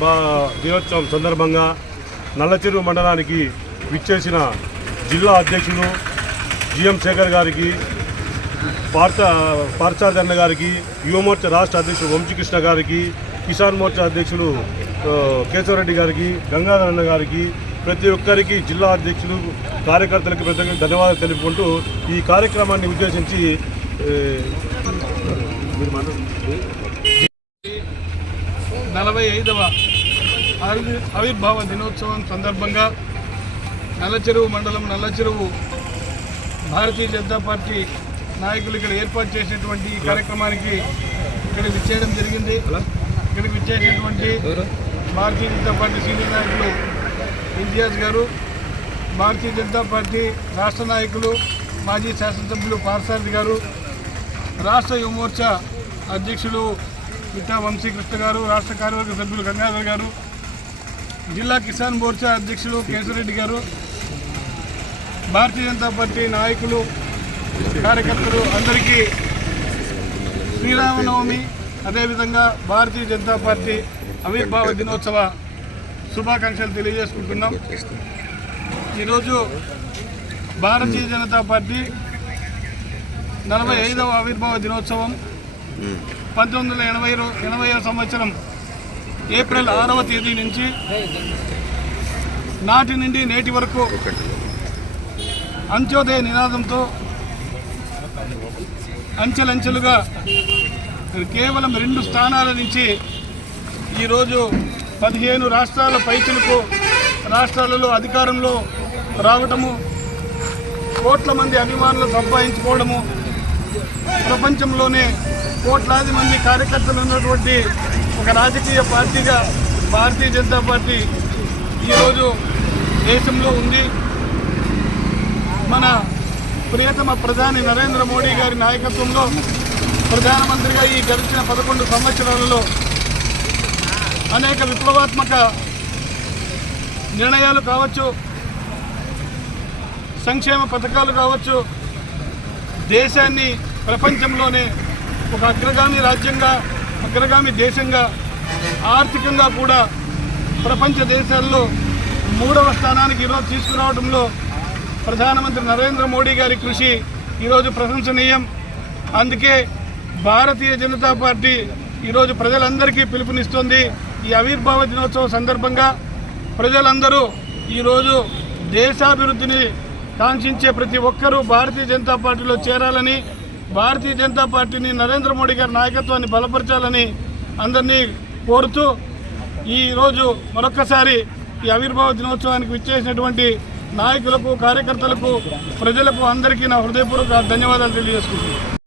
బా- దినోత్సవం సందర్భంగా నల్లచెరువు మండలానికి విచ్చేసిన జిల్లా అధ్యక్షులు జిఎం శేఖర్ గారికి పార్చ పార్చాదన్న అన్న గారికి యువమోర్చా రాష్ట్ర అధ్యక్షుడు వంశీకృష్ణ గారికి కిసాన్ మోర్చా అధ్యక్షులు కేశవరెడ్డి గారికి గంగాధరన్న గారికి ప్రతి ఒక్కరికి జిల్లా అధ్యక్షులు కార్యకర్తలకు ప్రతి ధన్యవాదాలు తెలుపుకుంటూ ఈ కార్యక్రమాన్ని ఉద్దేశించి నలభై ఐదవ ఆవి- ఆవిర్భావ దినోత్సవం సందర్భంగా నల్లచెరువు మండలం నల్లచెరువు భారతీయ జనతా పార్టీ నాయకులు ఇక్కడ ఏర్పాటు చేసినటువంటి ఈ కార్యక్రమానికి ఇక్కడికి విచ్చేయడం జరిగింది. ఇక్కడికి విచ్చేసినటువంటి భారతీయ జనతా పార్టీ సీనియర్ నాయకులు ఇంతియాజ్ గారు భారతీయ జనతా పార్టీ రాష్ట్ర నాయకులు మాజీ శాసనసభ్యులు పార్సారథి గారు రాష్ట్ర యువమోర్చా అధ్యక్షులు మిట్టా వంశీకృష్ణ గారు రాష్ట్ర కార్యవర్గ సభ్యులు గంగాధర్ గారు జిల్లా కిసాన్ మోర్చా అధ్యక్షులు కేశవరెడ్డి గారు భారతీయ జనతా పార్టీ నాయకులు కార్యకర్తలు అందరికీ శ్రీరామనవమి అదేవిధంగా భారతీయ జనతా పార్టీ ఆవిర్భావ దినోత్సవ శుభాకాంక్షలు తెలియజేసుకుంటున్నాం. ఈరోజు భారతీయ జనతా పార్టీ నలభై ఐదవ ఆవిర్భావ దినోత్సవం. పంతొమ్మిది వందల ఎనభై ఎనభై సంవత్సరం ఏప్రిల్ ఆరవ తేదీ నుంచి నాటి నుండి నేటి వరకు అంత్యోదయ నినాదంతో అంచెలంచెలుగా కేవలం రెండు స్థానాల నుంచి ఈరోజు పదిహేను రాష్ట్రాల పైచులకు రాష్ట్రాలలో అధికారంలో రావటము కోట్ల మంది అభిమానులు సంపాదించుకోవడము ప్రపంచంలోనే కోట్లాది మంది కార్యకర్తలు ఉన్నటువంటి ఒక రాజకీయ పార్టీగా భారతీయ జనతా పార్టీ ఈరోజు దేశంలో ఉంది. మన ప్రియతమ ప్రధాని నరేంద్ర మోడీ గారి నాయకత్వంలో ప్రధానమంత్రిగా ఈ గడిచిన పదకొండు సంవత్సరాలలో అనేక విప్లవాత్మక నిర్ణయాలు కావచ్చు సంక్షేమ పథకాలు కావచ్చు దేశాన్ని ప్రపంచంలోనే ఒక అగ్రగామి రాజ్యంగా అగ్రగామి దేశంగా ఆర్థికంగా కూడా ప్రపంచ దేశాల్లో మూడవ స్థానానికి ఈరోజు తీసుకురావడంలో ప్రధానమంత్రి నరేంద్ర మోడీ గారి కృషి ఈరోజు ప్రశంసనీయం. అందుకే భారతీయ జనతా పార్టీ ఈరోజు ప్రజలందరికీ పిలుపునిస్తుంది ఈ ఆవిర్భావ దినోత్సవం సందర్భంగా. ప్రజలందరూ ఈరోజు దేశాభివృద్ధిని కాంక్షించే ప్రతి ఒక్కరూ భారతీయ జనతా పార్టీలో చేరాలని భారతీయ జనతా పార్టీని నరేంద్ర మోడీ గారి నాయకత్వాన్ని బలపరచాలని అందరినీ కోరుతూ ఈరోజు మరొక్కసారి ఈ ఆవిర్భావ దినోత్సవానికి విచ్చేసినటువంటి నాయకులకు కార్యకర్తలకు ప్రజలకు అందరికీ నా హృదయపూర్వక ధన్యవాదాలు తెలియజేసుకుంటున్నాను.